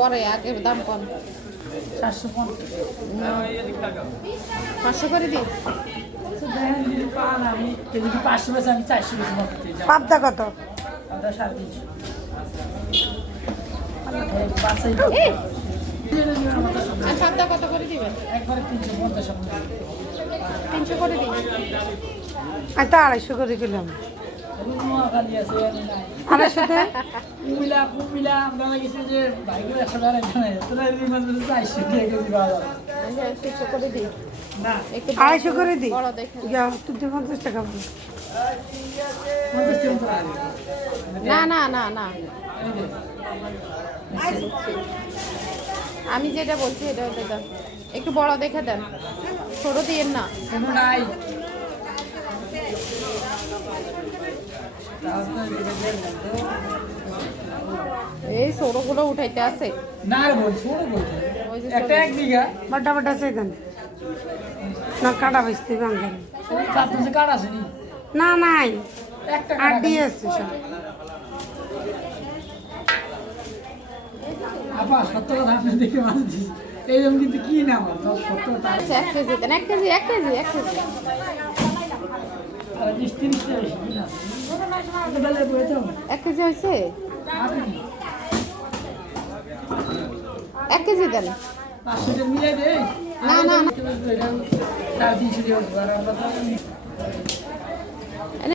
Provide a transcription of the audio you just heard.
পরে আগে দাম কম 500 করে দিই। পাবদা কত? আর পাবদা কত করে দিবেন? 300 করে দিই। আমি তো 250 করে কিলাম। 250 কুমিলা আমরা গেছি যে বাইকের 600 করে দিই। না একটু 250 করে দিই। বড় দেখে। তুই 50 টাকা বল। না না না না, আমি যেটা বলছি এটা দেন, একটু বড় দেখে দেন, ছোট দিয়েন না। কোনো নাই এই ছোটগুলো উঠাইতে আছে। না রে বল ছোট বলতে ওই যে একটা 1 বিঘা বড় বড় চাইতেন না, কাটা বেচতে বাঙ্গাল কাটছে কাট আছে নি না নাই, একটা আর দিয়ে আছে সব। আপা 70 ধান দেখে মাছ দিছি এই জন্য কিন্তু কি না আমার 70 টাকা আচ্ছা 1 কেজি দেন, 1 কেজি 1 কেজি 1 কেজি। আর 20 30 টাকা বেশি না এটা বলে বইতো 1 কেজি হয়েছে? আপনি 1 কেজি দেন। 500 টাকা মিলাই দে না না না, 350 টাকা আর 300 টাকা